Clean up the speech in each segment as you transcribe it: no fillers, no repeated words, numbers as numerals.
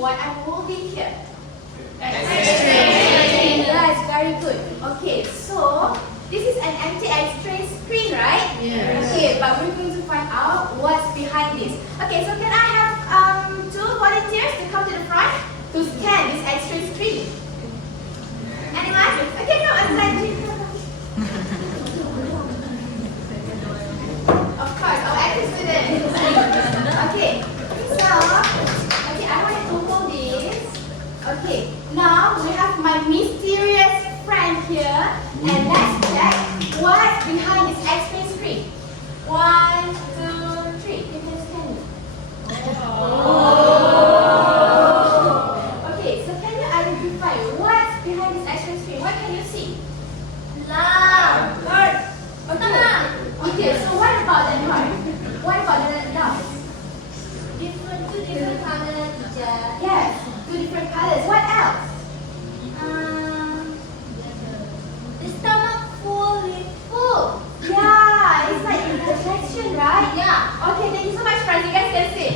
what I'm holding here? X-ray. Yes, very good. Okay, so this is an empty X-ray screen, right? Yes. Okay, but we're going to find out what's behind this. Okay, so can I have two volunteers to come to the front to scan this X-ray screen? Anyone? Okay, no, I'm glad. Of course, our active students. Okay, so I want to hold this. Okay, now we have my mysterious friend here, and let's check what's behind this X-ray screen. 1, 2, 3. You can scan it. Okay, so can you identify what's behind this X-ray screen? What can you see? Lamp. Okay, so what about the heart? What about the lungs? Two different colors, teacher. Yes, 2 different colors. What else? The stomach full with food. Yeah, it's like indigestion, right? Yeah. Okay, thank you so much, friends. You guys can sit.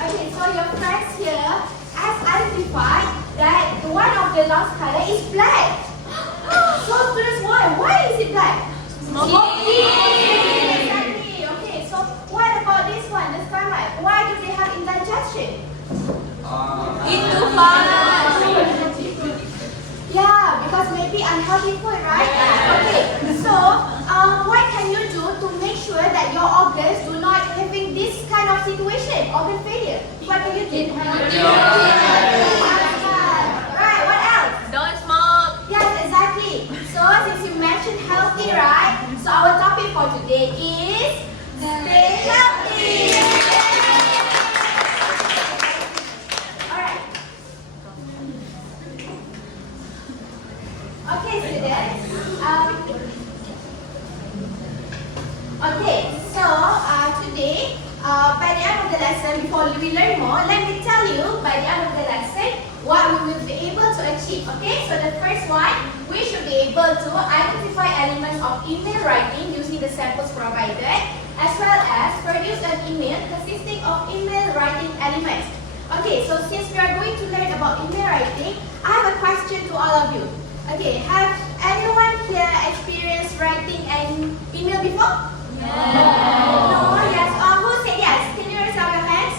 Okay, so your friends here has identified that one of the last color is black. So students, why is it black? Smoky. Exactly. Okay, so what about this one, the stomach? Why do they have indigestion? Eat too fast. Yeah, because maybe unhealthy food, right? Okay, so what can you do to make sure that your organs do not having this kind of situation, organ failure? What can you do? Right, what else? Don't smoke. Yes, exactly. So since you mentioned healthy, right? So our topic for today is stay healthy. Alright. Okay, students. Okay, so today, by the end of the lesson, before we learn more, let me tell you by the end of the lesson what we will be able to achieve. Okay, so the first one, we should be able to identify elements of email writing using the samples provided, as well as produce an email consisting of email writing elements. Okay, so since we are going to learn about email writing, I have a question to all of you. Okay, have anyone here experienced writing an email before? No. No? Yes. Who said yes? Can you raise up your hands?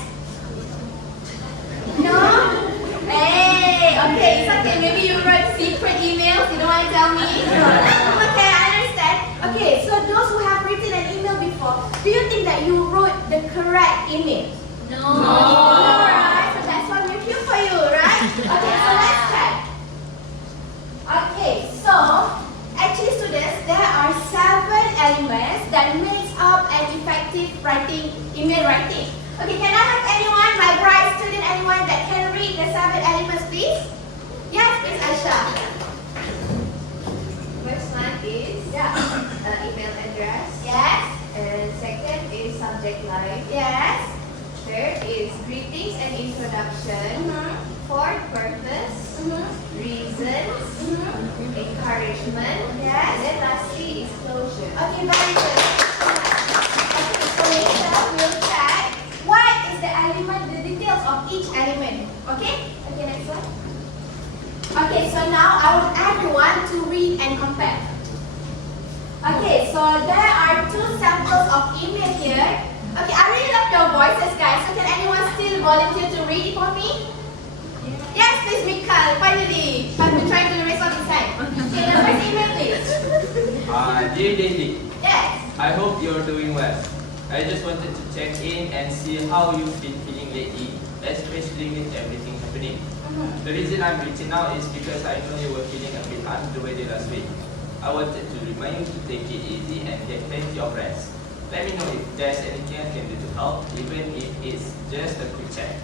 No? Hey, okay, it's okay. Maybe you write secret emails. You don't want to tell me? Okay, I understand. Okay, so those who have written an email before, do you think that you wrote the correct email? No. Alright, so that's why we're here for you, right? Okay, so let's check. Okay, so actually students, there are 7 elements that makes up an effective email writing. Okay, can I have anyone, my bright student, anyone that can read the 7 elements, please? Yes, please, Aisha. First one is email address. Yes. And second is subject line. Yes. Third is greetings and introduction. Fourth, purpose. Reasons. Encouragement. Yes. And then lastly is closure. Okay, very good. Okay, so later we'll check what is the element, the details of each element. Okay? Okay, next one. Okay, so now I want everyone to read and compare. Okay, so there are 2 samples of email here. Okay, I really love your voices, guys. So can anyone still volunteer to read it for me? Yes, please, Mikal. Finally, I've been trying to raise up his hand. Okay, the first email, please. Dear Binti, Yes. I hope you're doing well. I just wanted to check in and see how you've been feeling lately, especially with everything happening. The reason I'm reaching out is because I know you were feeling a bit under the weather last week. I wanted to remind you to take it easy and get plenty of rest. Let me know if there's anything I can do to help, even if it's just a quick chat.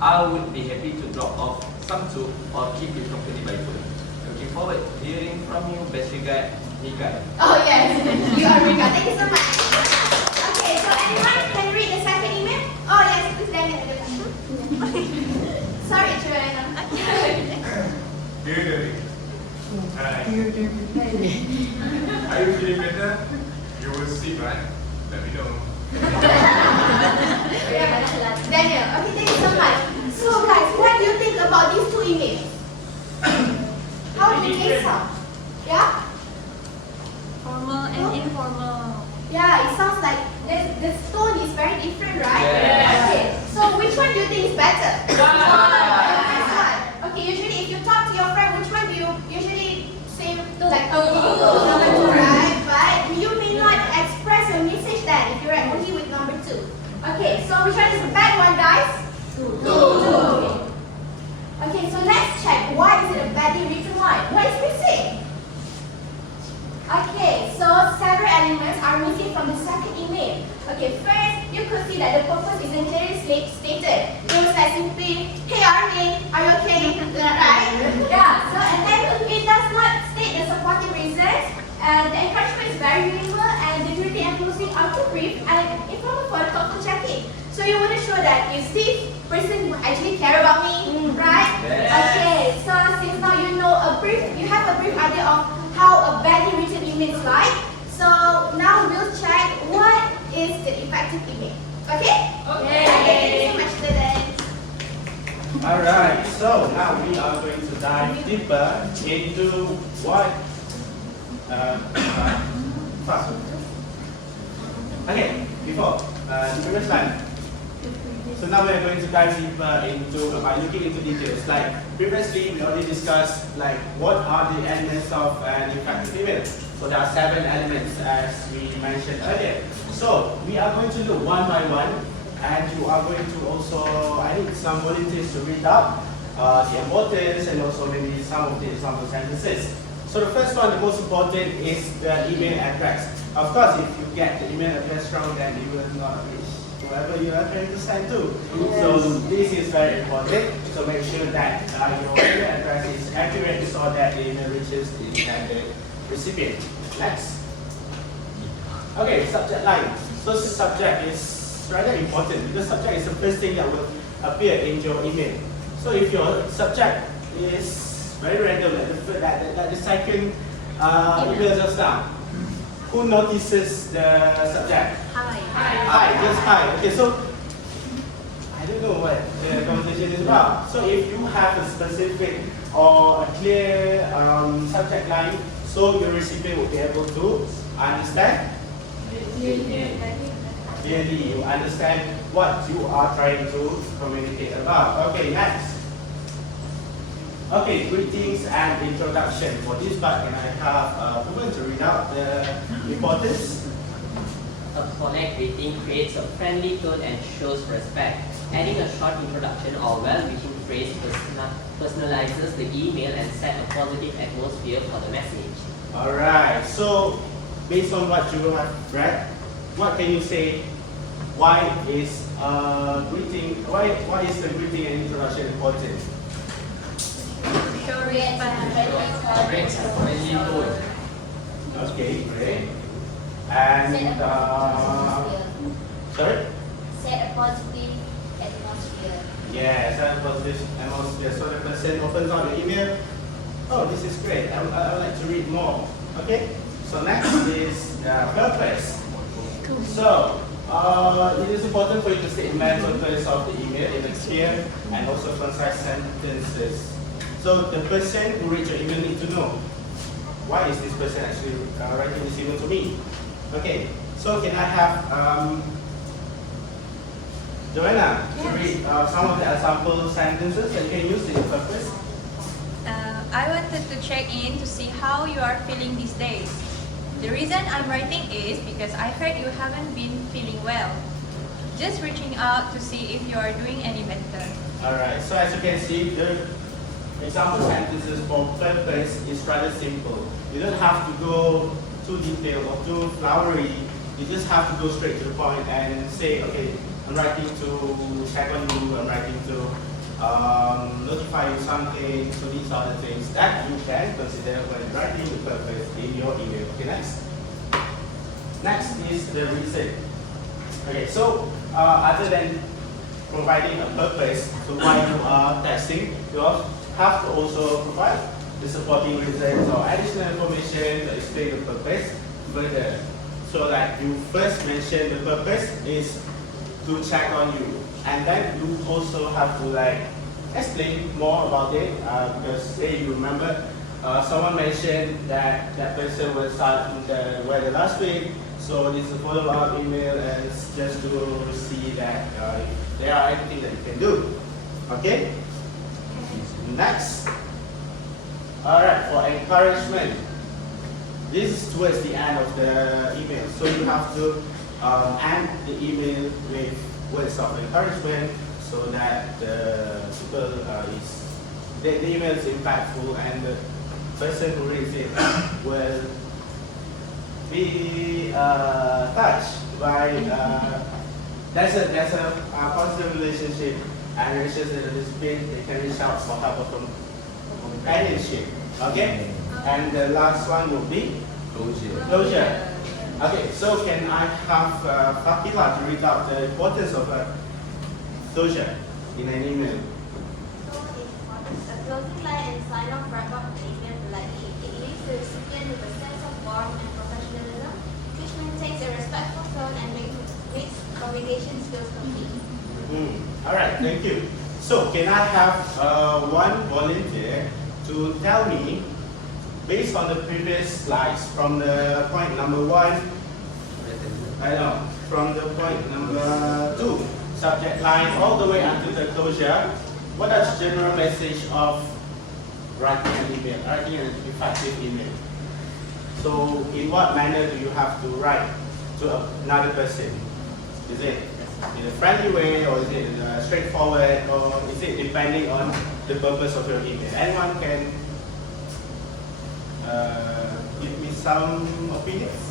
I would be happy to drop off some soup or keep you company by phone. Looking forward to hearing from you. Best regard, Nika. Oh yes, you are Rika. Thank you so much. Okay, so anyone can read the second email? Oh yes, please Daniel. Sorry, Joanna. Dear Derek, hi. Are you feeling better? You will sleep, right? Let me know. Daniel, Two. Okay, so let's check. Why is it a badly written one? What is missing? Okay, so several elements are missing from the second email. Okay, first, you could see that the purpose isn't clearly stated. It was like simply, hey Armeen, are you okay? Right? Yeah, so and then it does not state the supporting reasons. The encouragement is very minimal and the greeting and closing are too brief and informal for the thoughtful check-in. So you want to show that you see person who actually care about me, right? Yes. Okay, so since now you have a brief idea of how a badly written email is like. So now we'll check what is the effective email. Okay? Okay. Thank you so much, students. Alright, so now we are going to dive deeper into what first. Okay, before the previous slide. So now we are going to dive deeper into looking into details. Like previously, we already discussed like what are the elements of an effective email. So there are 7 elements as we mentioned earlier. So we are going to look one by one, and you are going to also, I need some volunteers to read out the importance and also maybe some of the example sentences. So the first one, the most important, is the email address. Of course, if you get the email address wrong, then you will not reach whoever you are trying to send to. Yes. So this is very important. So make sure that your email address is accurate so that the email reaches the intended recipient. Next. Okay, subject line. So the subject is rather important because subject is the first thing that will appear in your email. So if your subject is very random, like the second email just now, who notices the subject? Hi, just hi. Okay, so I don't know what the conversation is about. So if you have a specific or a clear subject line, so your recipient will be able to understand. Clearly, you understand what you are trying to communicate about. Okay, next. Okay, greetings and introduction. For this part, can I have Mohamed to read out the importance? A polite greeting creates a friendly tone and shows respect. Adding a short introduction or well-wishing phrase personalizes the email and sets a positive atmosphere for the message. Alright, so based on what you have read, what can you say? Why is the greeting and introduction important? Show respect. Great, friendly tone. Okay, great. And sorry? Set a positive atmosphere. Yes, and positive atmosphere. So the person opens out the email. Oh, this is great. I would like to read more. Okay. So next is purpose. So it is important for you to state the main purpose of the email in a clear and also concise sentences. So the person who reads your email needs to know, why is this person actually writing this email to me? Okay. So can I have Joanna to read some of the example sentences that you can use in your purpose? I wanted to check in to see how you are feeling these days. The reason I'm writing is because I heard you haven't been feeling well. Just reaching out to see if you are doing any better. Alright, so as you can see, the example sentences for purpose is rather simple. You don't have to go too detailed or too flowery. You just have to go straight to the point and say, okay, I'm writing to check on you, I'm writing to notify you something. So these are the things that you can consider when writing the purpose in your email. Okay, next. Next is the reason. Okay, so other than providing a purpose to why you are testing, you have to also provide the supporting reasons or additional information to explain the purpose further. So that you first mention the purpose is to check on you, and then you also have to like explain more about it because say you remember someone mentioned that that person was out in the weather last week, so this is a follow-up email and it's just to see that if there are anything that you can do. Okay? Next. Alright, for encouragement. This is towards the end of the email, so you have to end the email with words of encouragement. so that the people the email is impactful and the person who reads it will be touched by there's a positive relationship and relationship that is built. They can reach out for help or companionship. Okay, and the last one will be closure. Okay, so can I have Fakila to read out the importance of closure in an email? So a closing line and sign off wrap up the email politely. It leaves the recipient with a sense of warmth and professionalism, which maintains a respectful tone and makes communication skills complete. Alright, thank you. So can I have one volunteer to tell me, based on the previous slides, from the point number 1, from the point number 2, subject line, all the way until the closure, what is the general message of writing an email, writing an effective email? So in what manner do you have to write to another person? Is it in a friendly way, or is it straightforward, or is it depending on the purpose of your email? Anyone can give me some opinions?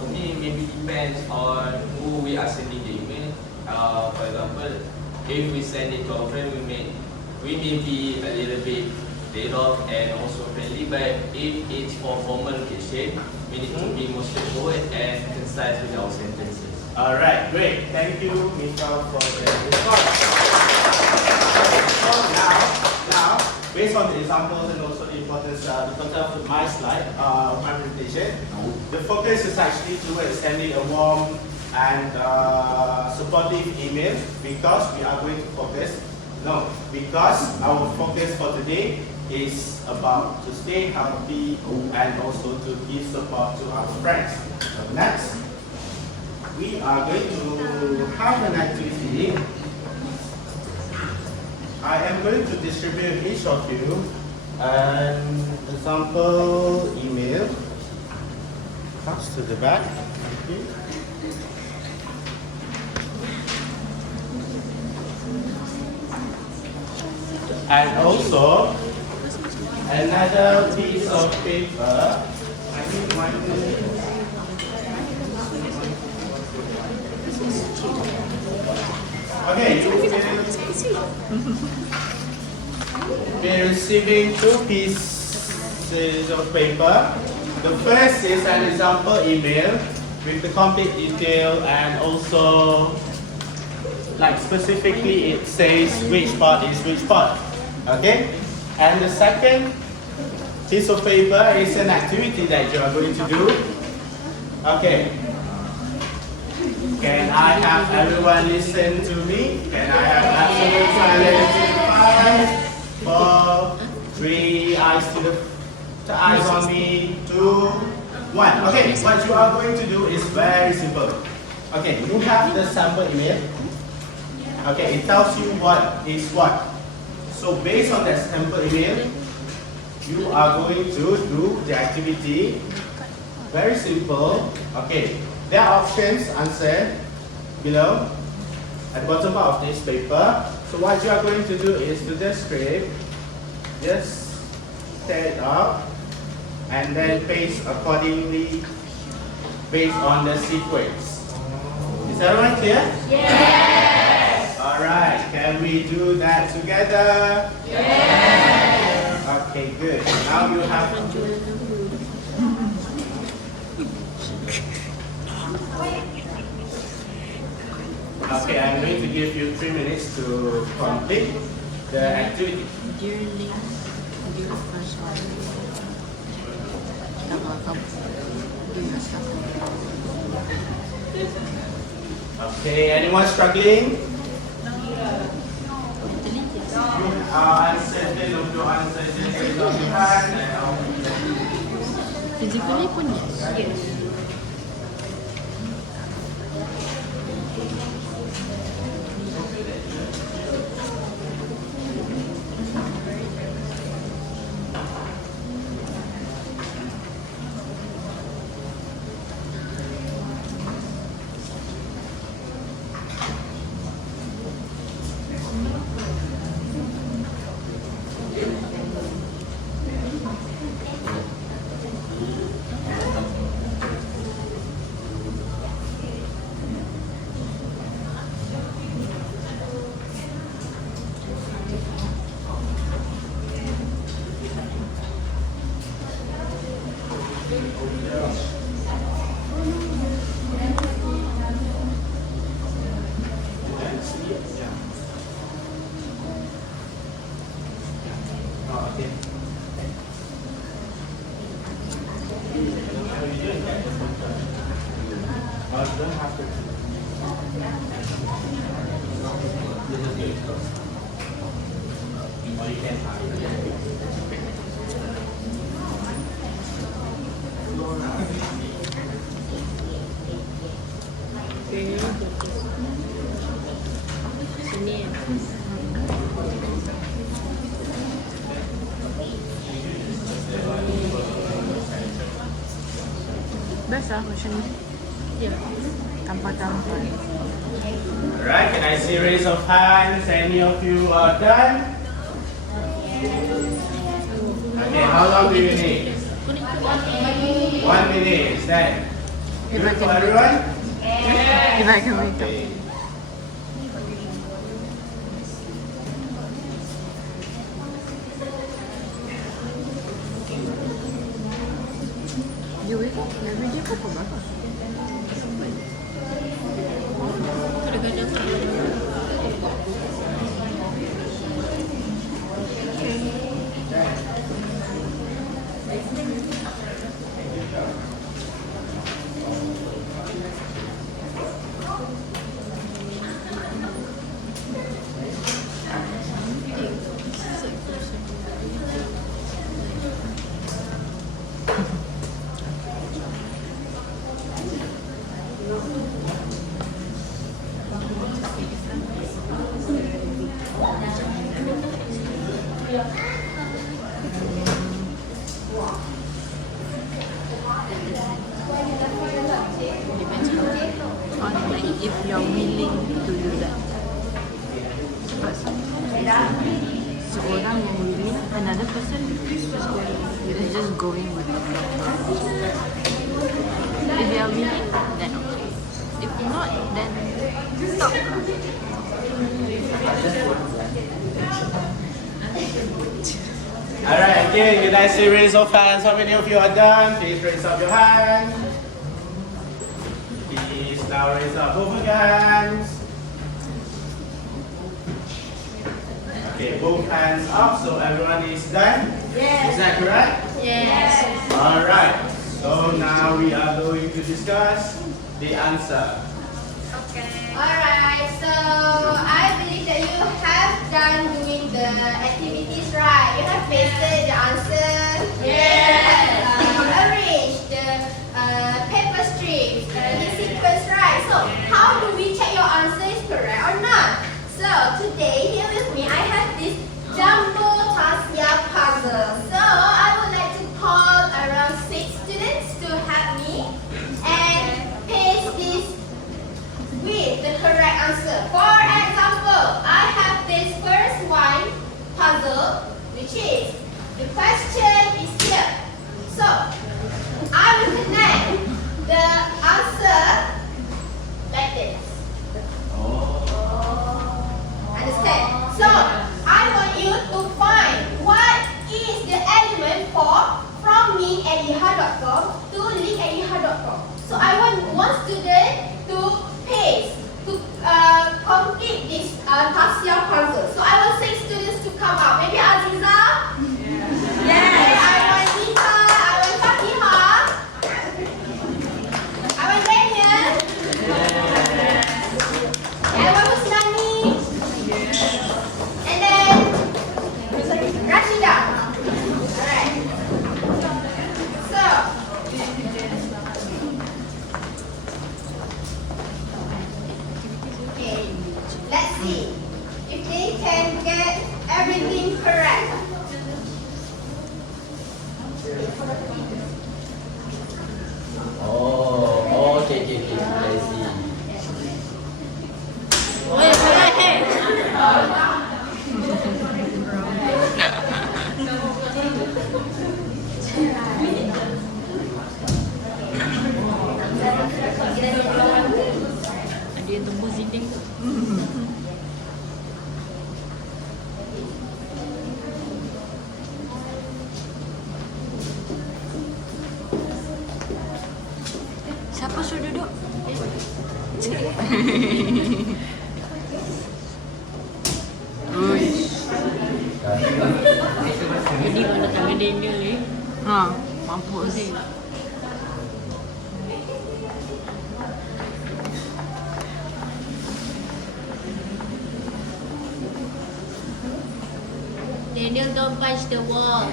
For me, maybe depends on who we are sending the email. For example, if we send it to our friend, we may be a little bit laid off and also friendly, but if it's for formal occasion, we need to be more straightforward and concise with our sentences. Alright, great. Thank you, Mika, for the response. So now, based on the examples and also the importance of my slide, my presentation, the focus is actually towards sending a warm and supportive email, because we are going to focus, because our focus for today is about to stay healthy and also to give support to our friends. So next, we are going to have an activity. I am going to distribute each of you an example email. Pass to the back. Thank you. And also another piece of paper. I think okay, you will be receiving 2 pieces of paper. The first is an example email with the complete detail, and also like specifically it says which part is which part. Okay? And the second piece of paper is an activity that you are going to do. Okay. Can I have everyone listen to me? Can I have absolute silence? 5, 4, 3, eyes to the eyes on me, 2, 1. Okay, what you are going to do is very simple. Okay, you have the sample email. Okay, it tells you what is what. So based on that sample email, you are going to do the activity. Very simple. Okay, there are options answered below at the bottom part of this paper. So what you are going to do is to the script, just set it up and then paste accordingly based on the sequence. Is everyone clear? Yes! Alright, can we do that together? Yes! Okay, good. Now you have okay, I'm going to give you 3 minutes to complete the activity. Okay, anyone struggling? You are uncertain of your uncertainty of your hand. Physically pun yes. you don't have to. Or you can Best macam ni. Ya. Tampar-tampar. Alright, can I see raise of hands? Any of you are done? Okay, how long do you need? 1 minute. Is that good for everyone? If I can wake up. Okay. You wake up every day pukul berapa? On like if you're willing to do that. But seorang yang willing, another person is just going with the flow. If you are willing, then okay. If not, then stop. Alright, again, can I see raise of hands? How many of you are done? Please raise up your hand. Please now raise up both of your hands. Okay, both hands up, so everyone is done? Yes. Is that correct? Yes. Alright, so now we are going to discuss the answer. Alright, so I believe that you have done doing the activities right. You have pasted the answers. Yes. You arranged the paper strips in sequence, right? So how do we check your answer is correct or not? So today here with me I have this jumbo tasya puzzle. So I would like to call around 6 students to help me and paste this with the correct answer. For example, I have this first one puzzle, which is the question is here. So I will connect the answer like this. Understand? So I want you to find what is the element from me@iha.com to link@iha.com. So I want one student to paste to complete this tasya puzzle. So I want 6 students to come out. Maybe Aziza? Yes. I want Nita. I want Fatiha. I want Daniel. I want Musnani. And then Rashida. Alright. So okay, let's see if they can get everything correct. Oh, okay. I see. Ada yang tembus dinding tu. Siapa suruh duduk? Jadi kalau tangan Daniel ni, mampus. Candle, don't punch the wall.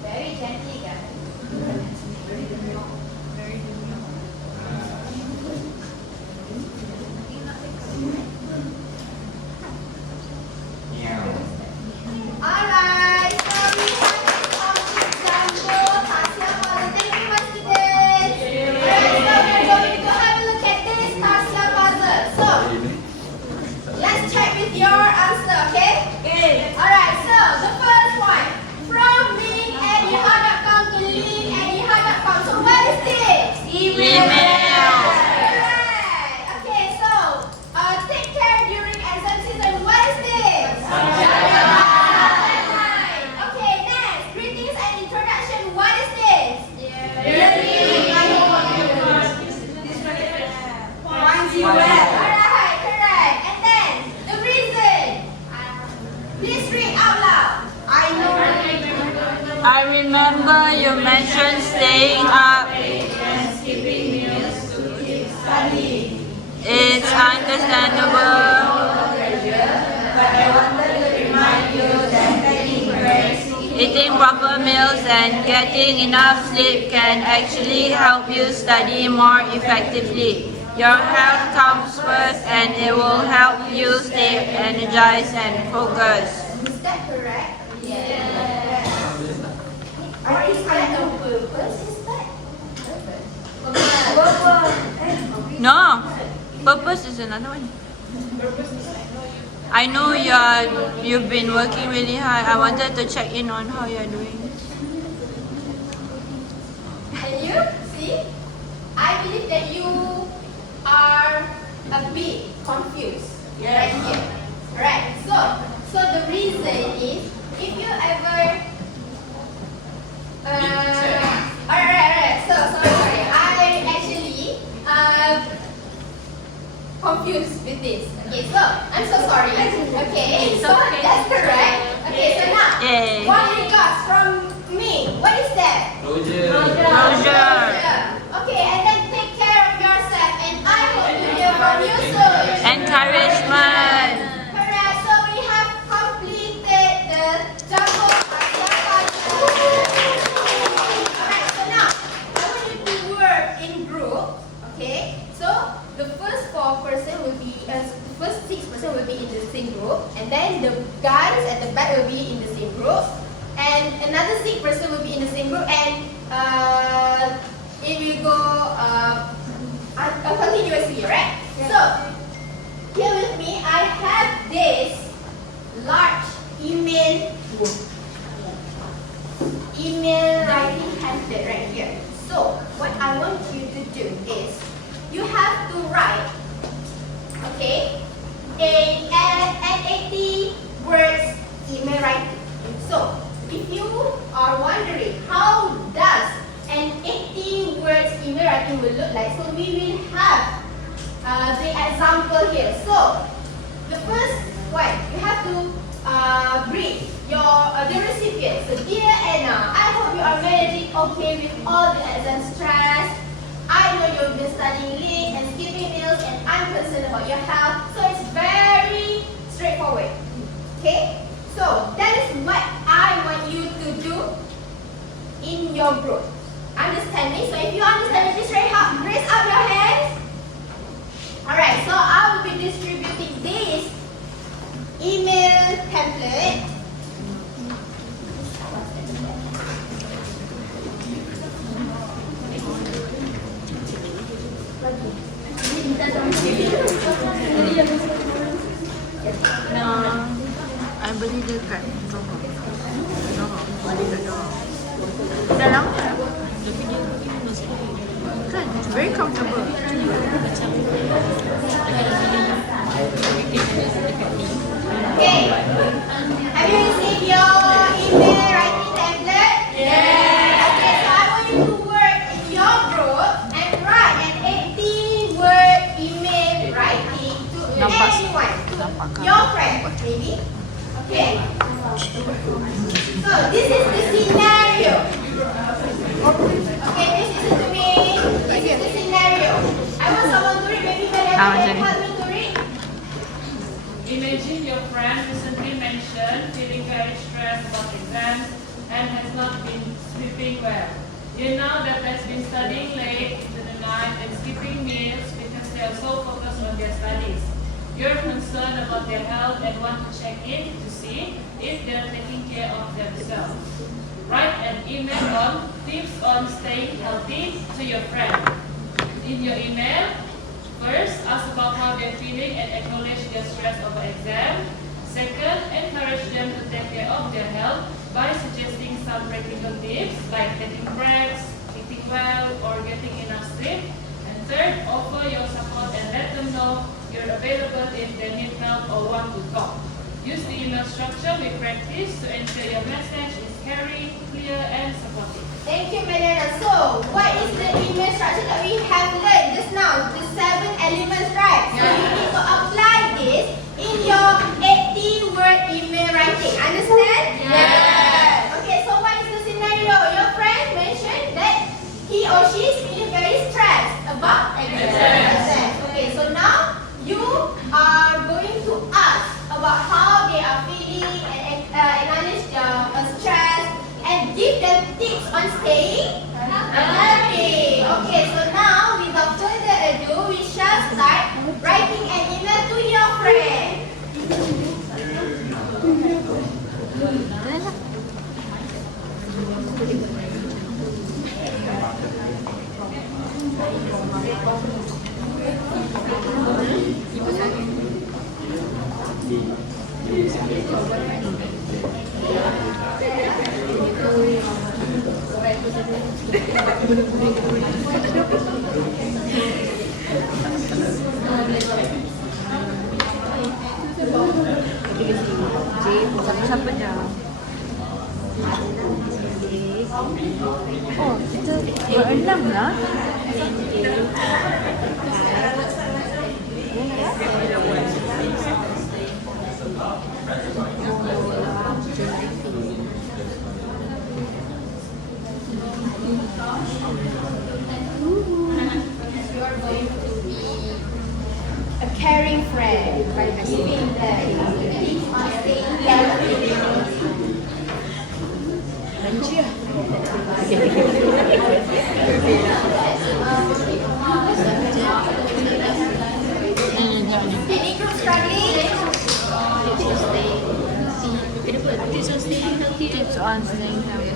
Very gently, guys. Alright, so we have complete Jumbo, Tasya puzzle. Thank you, my students. Alright, so we're going to have a look at this Tasya puzzle. So, let's check with your answer, okay? Okay. Alright, so the first one. From link@yahoo.com to link@yahoo.com. So what is this? Email. Alright. Okay, so take care during exam season. What is this? Okay, next. Greetings and introduction. What is this? Alright, correct. And then the reason. Please read out loud. I remember you mentioned staying up. It's understandable. Eating proper meals and getting enough sleep can actually help you study more effectively. Your health comes first and it will help you stay energized and focused. Is that correct? Yes. Or is that on purpose? Is that? No, purpose is another one. I know you've been working really hard. I wanted to check in on how you're doing. And you see, I believe that you are a bit confused right here. Right. So the reason is if you ever alright. So sorry. I actually confused with this. Okay, so I'm so sorry. Okay, so that's correct. Okay, so now Yay. one regards from me. What is that? Roger. Okay, and then take care of yourself, and I hope to hear from you soon. Encouragement. Correct. So we have completed the Jumbo Tasya puzzle. Alright, so now I want you to work in group. Okay, so the first 4% will be the first 6% will be in the same group, and then the guys at the back will be in the same group, and another 6% will be in the same group, and it will go continuously, right? So here with me, I have this large email writing template right here. So what I want you to do is you have to write, okay, an 80 words email writing. So if you are wondering how does an 80 words email writing will look like, so we will have the example here. So the first one, you have to greet the recipient. So dear Anna, I hope you are managing okay with all the exam stress. I know you've been studying late and skipping meals, and I'm concerned about your health. So it's very straightforward. Okay? So that is what I want you to do in your group. Understand me? So if you understand me, just raise up your hands. Alright, so I will be distributing this email template. I beli dekat Johor. Beli dekat Johor. Dah lama tak? Kan, it's very comfortable. Okay. Have you received your email writing template? Yes. Okay, so I want you to work in your group and write an 80-word email writing to anyone. Your friend, maybe. Okay? So, this is the scenario. Okay, please listen to me. This is the scenario. I want someone to read. Maybe Nadiah can help me to read. Imagine your friend recently mentioned mentioned feeling very stressed about exams and has not been sleeping well. You know that has been studying late into the night and skipping meals because they are so focused on their studies. You're concerned about their health and want to check in to see if they are taking care of themselves. Write an email on tips on staying healthy to your friend. In your email, first, ask about how they're feeling and acknowledge their stress over exam. Second, encourage them to take care of their health by suggesting some practical tips like taking breaks, eating well, or getting enough sleep. And third, offer your support and let them know you're available if they need help or want to talk. Use the email structure we practice to ensure your message is caring, clear, and supportive. Thank you, Nadiah. So, what is the email structure that we have learned just now? The 7 elements, right? So, you need to apply this in your 80-word email writing. Understand? Yes. Okay, so what is the scenario? Your friend mentioned that he or she is feeling very stressed about exams. Okay, so now you are going to ask about how they are feeling and acknowledge their stress and give them tips on staying healthy. Okay, so now without further ado, we shall start writing an email to your friend. Siapa dah? Oh, kita berenam lah. You're going to be a caring friend by giving them tips on staying healthy. Any group struggling? Tips on staying healthy.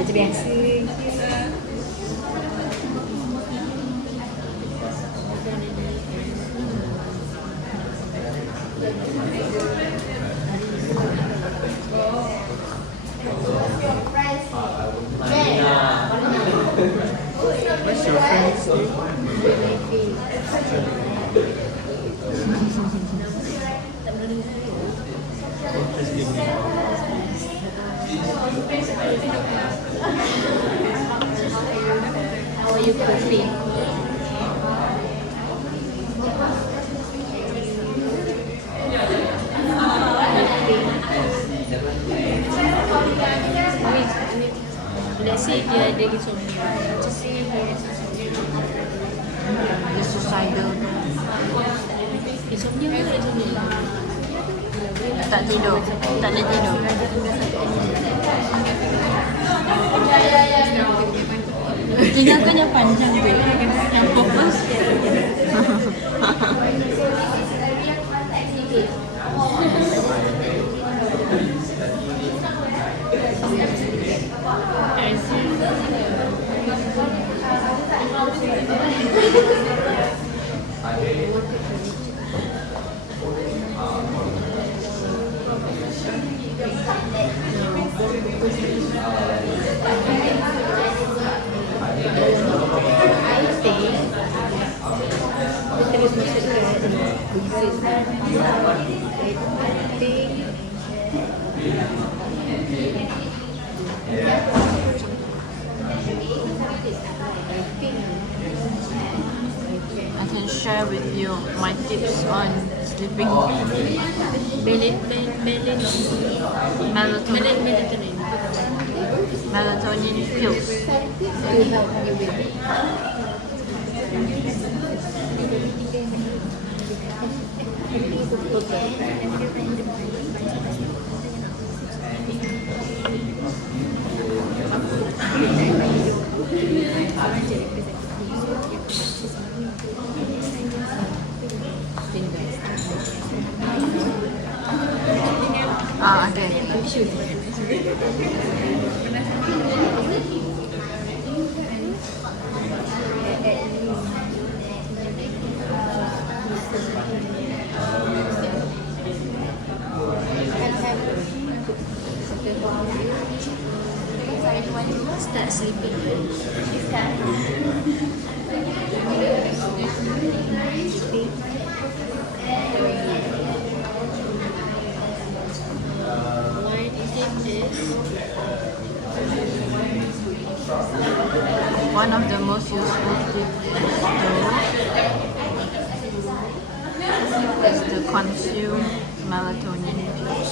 Macam biasa. What's your friend's name? How are you coping? Let's say dia ada insomnia. Just say dia ada insomnia. Dia suicidal. Insomnia ke insomnia? Tak tidur. Tak boleh tidur. Tinggalkan yang panjang tu. Yang fokus. Terus masuk ke I can share with you my tips on sleeping. Melatonin pills. Okay. start sleeping. Why is it this? One of the most useful tips is to consume melatonin pills.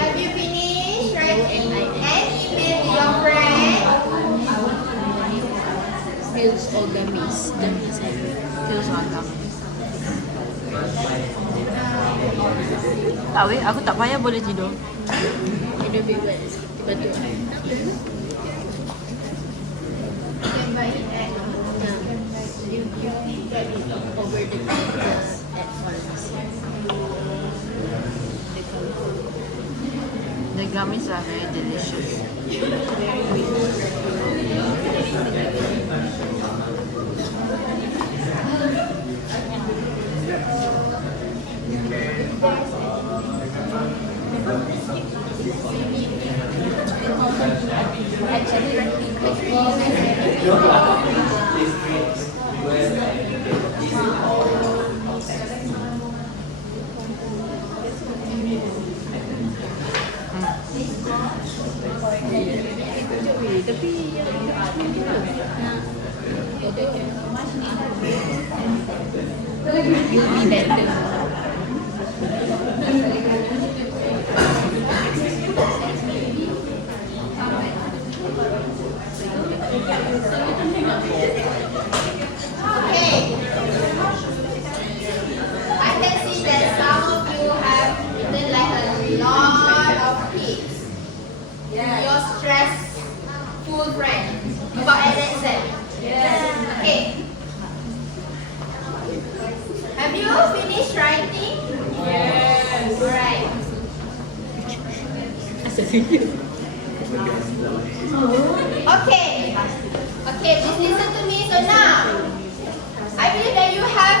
Have you finished writing an email to your friend? Pills or gummies? Gummies Pills or gummies. Tak weh, aku tak payah boleh tidur. Tidur bebas. Betul. You get it over the at pharmacy. The gummies are very delicious. You'll be better. Okay. I can see that some of you have written like a lot of tips. Your stressful friend about an exam. Okay. Have you finished writing? Yes. Alright. Okay. Okay, please listen to me. So now, I believe that you have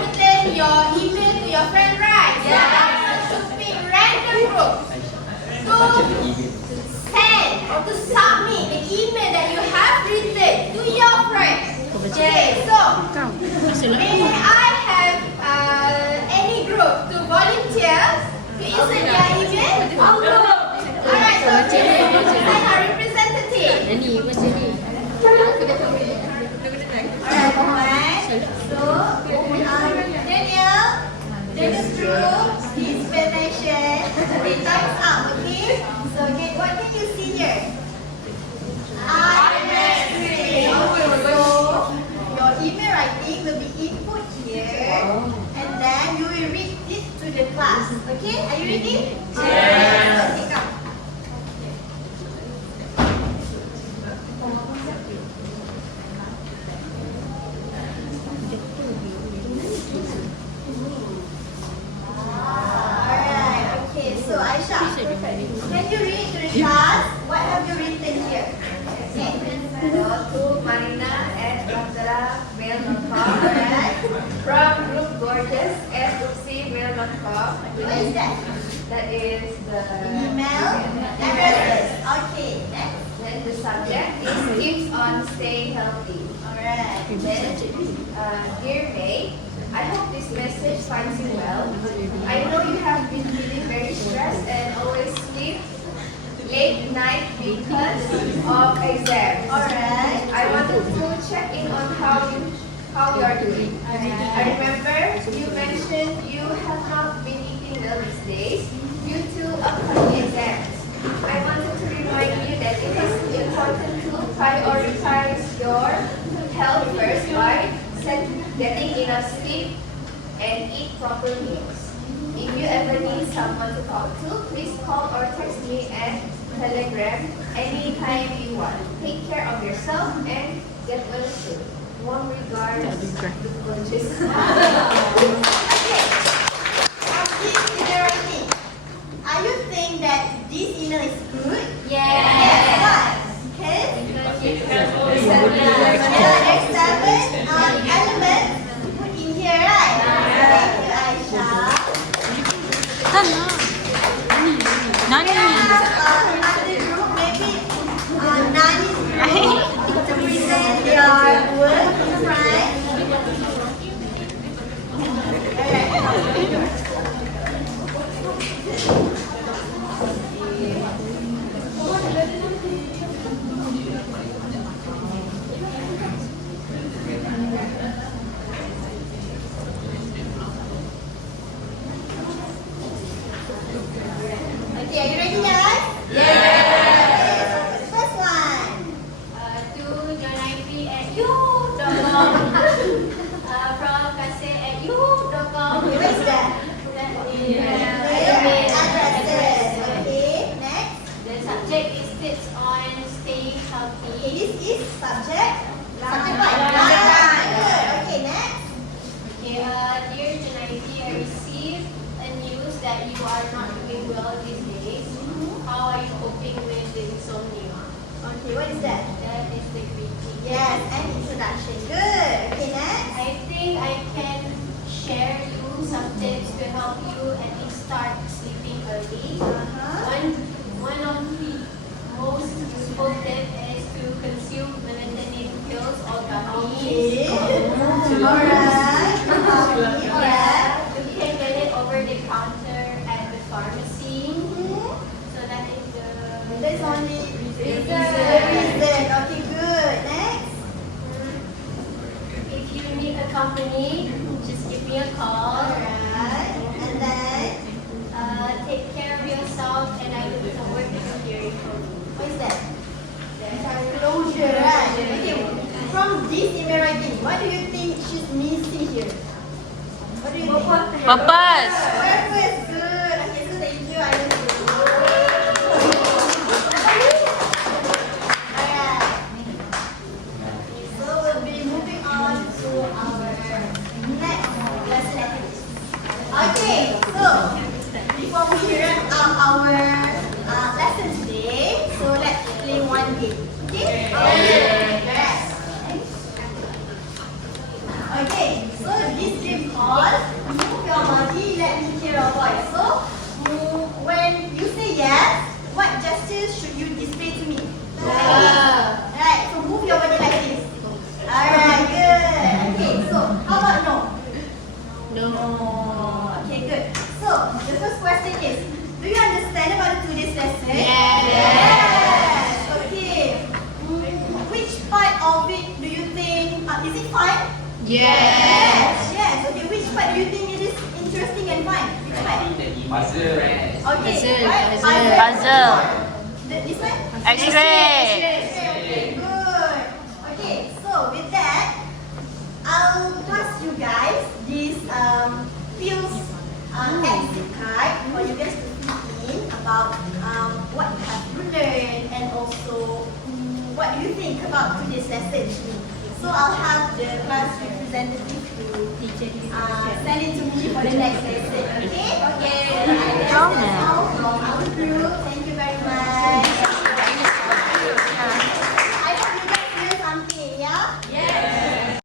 written your email to your friend, right? Yeah. To pick random groups to send or to submit the email that you have written to your friend. Okay, so may I have any group to volunteer to insert their email? Alright, so this is our representative. Ini macam ni. Alright, Mohamed. So, Daniel's group, his explanation. Okay, time's up, okay? So, what can you see here? I-3. So, your email writing will be input here. And then you will read it to the class. Okay, are you ready? Yes. Okay, come. Alright, okay, so Aisha, can you read to the class? What have you written here? Okay. To marina@mail.com. Alright. From group gorgeous@mail.com. What is that? That is the Email addresses. Okay, next. Then the subject is tips on staying healthy. Alright. Then, dear May, I hope this message finds you well. I know you have been feeling very stressed and always sleep late night because of exams. Alright. I wanted to check in on how you are doing. I remember you mentioned you have not been eating well these days due to upcoming exams. I wanted to remind you that it is important to prioritize your health first by getting enough sleep and eat proper meals. If you ever need someone to talk to, please call or text me at Telegram anytime you want. Take care of yourself and get well soon. Warm regards, gorgeous. Okay. This email, are you think that this email is good? Yes. Why? Okay. Next 7 elements put in here, right? Thank you, Aisha. Nani. Another group, maybe Nani's group to present their work in front. Okay, are you ready, guys? Yes. First one. To Jonaifi at you.com from Kasih at you.com. What is that? That is Addresses. Okay, next. the subject is tips on staying Okay, healthy. this is subject. Subject what? Line. Line. Good. Okay, next. Okay, dear Jonaifi, I received a news that you are not doing well these days. How are you coping with the insomnia? Okay, what is that? That is the greeting. Yes, and introduction. Good. Okay, next. I think I can share you some tips to help you at least start sleeping early. One of the most useful tips is to consume melatonin pills or gummies. Okay. Alright. Yeah, you can get it over the counter at the pharmacy. So that is the That's only reason. Okay, good. Next. If you need a company, just give me a call. Alright. And then, Take care of yourself, and I look forward to hearing from you. what is that? Closure, right? Okay. From this email writing, what do you think she's missing here? What do you think? Purpose. Purpose. Good. Okay, so thank you. I will Alright. So we'll be moving on to our next lesson activity. Okay, so before we run out our lesson today, so let's play one game. Okay? Alright. Okay, so this game called Move Your Body, Let Me Hear Your Voice. So when you say yes, what gestures should you display to me? Alright, so move your body like this. Alright, good. Okay, so how about no? No. Okay, good. So the first question is, do you understand about today's lesson? Yes. Okay. Which part of it do you think, is it fun? Yes. Yes. Okay, which part do you think it is interesting and fun? Which part? Puzzle. Okay. Right? Puzzle. This one? X-ray. Okay, good. Okay, so with that, I'll pass you guys this pills exit card for you guys to fill in about what have you learned and also what do you think about today's lesson. So I'll have the class representative to send it to me for the next lesson. Okay? Okay.